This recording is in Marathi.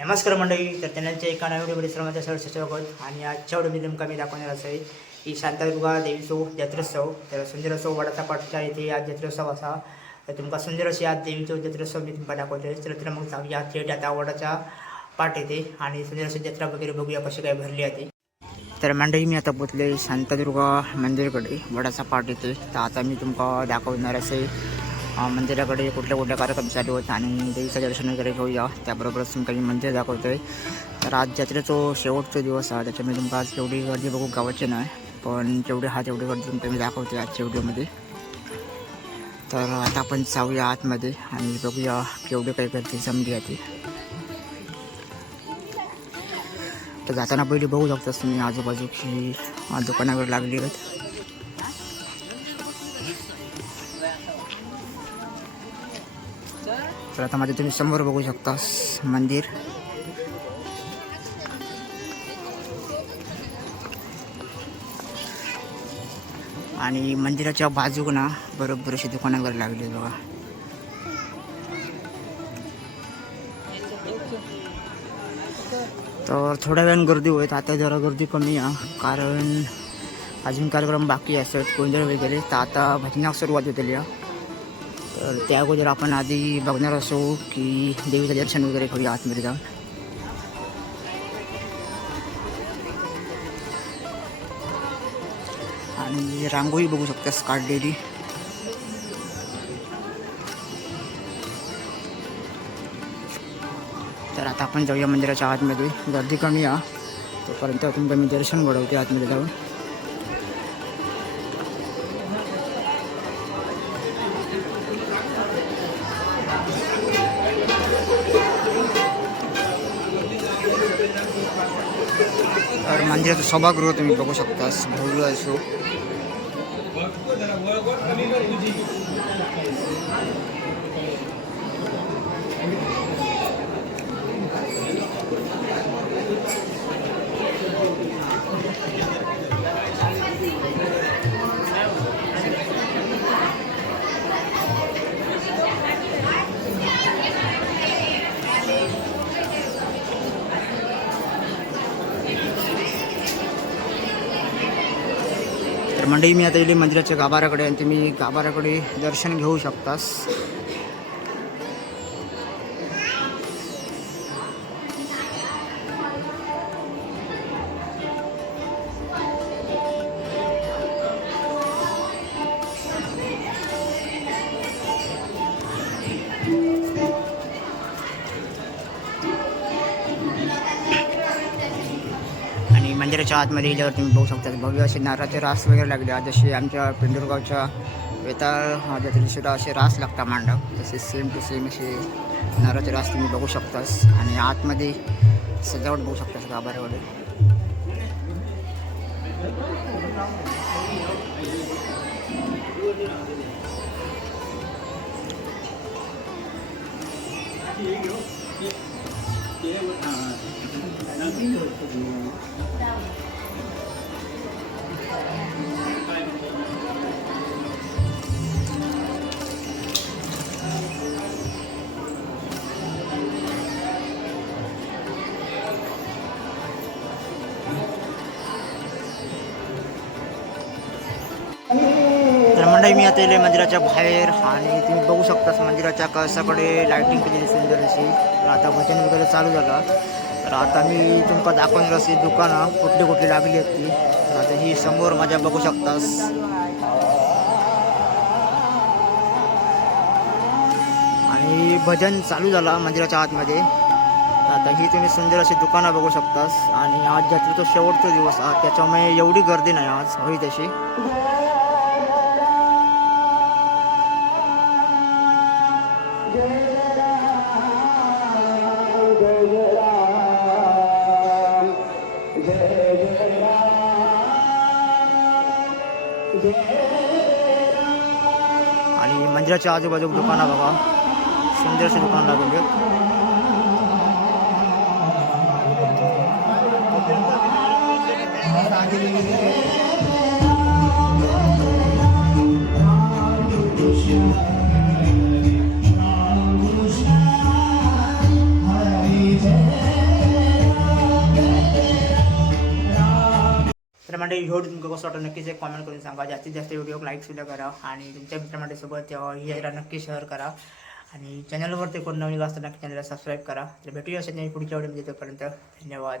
नमस्कार मंडळी. तर चॅनलच्या एका नवीन व्हिडिओमध्ये सर्वांचं सहर्ष स्वागत. आणि आजच्या व्हिडिओमध्ये नेमका मी दाखवणार असं आहे की शांतादुर्गा देवीचो जत्रोत्सव. तर सुंदर असो वडाचा पाठच्या इथे आज जत्रोत्सव असा. तर तुमका सुंदर अशी आज देवीचो जत्रोत्सव मी तुमका दाखवतोय. तर मग जाऊया थेट आता वडाचा पाठ येते आणि सुंदर अशी जत्रा वगैरे बघूया कशी काय भरली आहे. तर मंडळी मी आता पोचले शांतादुर्गा मंदिरकडे. वडाचा पाठ येते. तर आता मी तुमका दाखवणार असे मंदिराकडे कुठल्या कुठल्या कार्यक्रम चालू आहेत आणि देवीचं दर्शन वगैरे घेऊया. त्याबरोबरच तुमका मी मंदिर दाखवतोय. तर आज जत्रेचो शेवटचा दिवस आहे, त्याच्यामुळे तुमका आज तेवढी गर्दी बघू गावाची नाही, पण तेवढी गर्दी तुमका मी दाखवते आजच्या व्हिडिओमध्ये. तर आता आपण जाऊया आतमध्ये आणि बघूया केवढी काही गर्दी जमली आहे. तर जाताना पहिली बघू शकतास तुम्ही आजूबाजूची दुकानावर लागली आहेत. तर आता माझ्या तुम्ही समोर बघू शकतास मंदिर. आणि मंदिराच्या बाजूला बरोबर अशी दुकानं वगैरे लागली बघा. तर थोड्या वेळाने गर्दी होईल. आता जरा गर्दी कमी आहे कारण अजून कार्यक्रम बाकी असतात गोंधळ वगैरे. तर आता भजनाक सुरुवात होतेली आहे. तर त्या अगोदर आपण आधी बघणार असो की देवीचं दर्शन वगैरे करूया आतमध्ये जाऊन. आणि रांगोळी बघू शकतास काढलेली. तर आता आपण जाऊया मंदिराच्या आतमध्ये. गर्दी कमी आहे तोपर्यंत तुमचं मी दर्शन घडवते आतमध्ये जाऊन. तर मंदिराचं सभागृह तुम्ही बघू शकतास भव्य असो. तर मंडळी मी आता इले मंदिराच्या गाभाऱ्याकडे आणि तुम्ही गाभाऱ्याकडे दर्शन घेऊ शकतास. मंदिराच्या आतमध्ये गेल्यावर तुम्ही बघू शकता भव्य असे नारळाचे रास वगैरे लागले. जसे आमच्या पेंडुरगावच्या वेताळ जत्रेला असे रास लागतात मांडव, तसे सेम टू सेम असे नारळाचे रास तुम्ही बघू शकतास. आणि आतमध्ये सजावट बघू शकतास गाभाऱ्यामध्ये. तर मंडळी मी आता येईल मंदिराच्या बाहेर आणि तुम्ही बघू शकता मंदिराच्या कळसाकडे लाईटिंग केलेली सुंदर अशी. आता भजन वगैरे चालू झालं. तर आता मी तुमका दाखवणार अशी दुकानं कुठली कुठली लागली आहेत ती. तर आता ही समोर माझ्या बघू शकतास. आणि भजन चालू झाला मंदिराच्या आतमध्ये. आता ही तुम्ही सुंदर अशी दुकानं बघू शकतास. आणि आज जत्रेचा शेवटचा दिवस आहे, त्याच्यामुळे एवढी गर्दी नाही आज होई तशी. आणि मंदिराच्या आजूबाजू दुकानं बघा, सुंदर अशी दुकानं लागून आहेत. Hare मंडळी व्हिडिओ तुमका कसं वाटतं नक्कीच एक कॉमेंट करून सांगा. जास्तीत जास्त व्हिडिओ लाईक सुद्धा करा आणि तुमच्या मित्रमंडळीसोबत ही यायला नक्की शेअर करा आणि चॅनलवरती कोण नवीन असतं नक्की चॅनलला सबस्क्राईब करा. तर भेटूया अशा पुढच्या व्हिडिओमध्ये. तोपर्यंत धन्यवाद.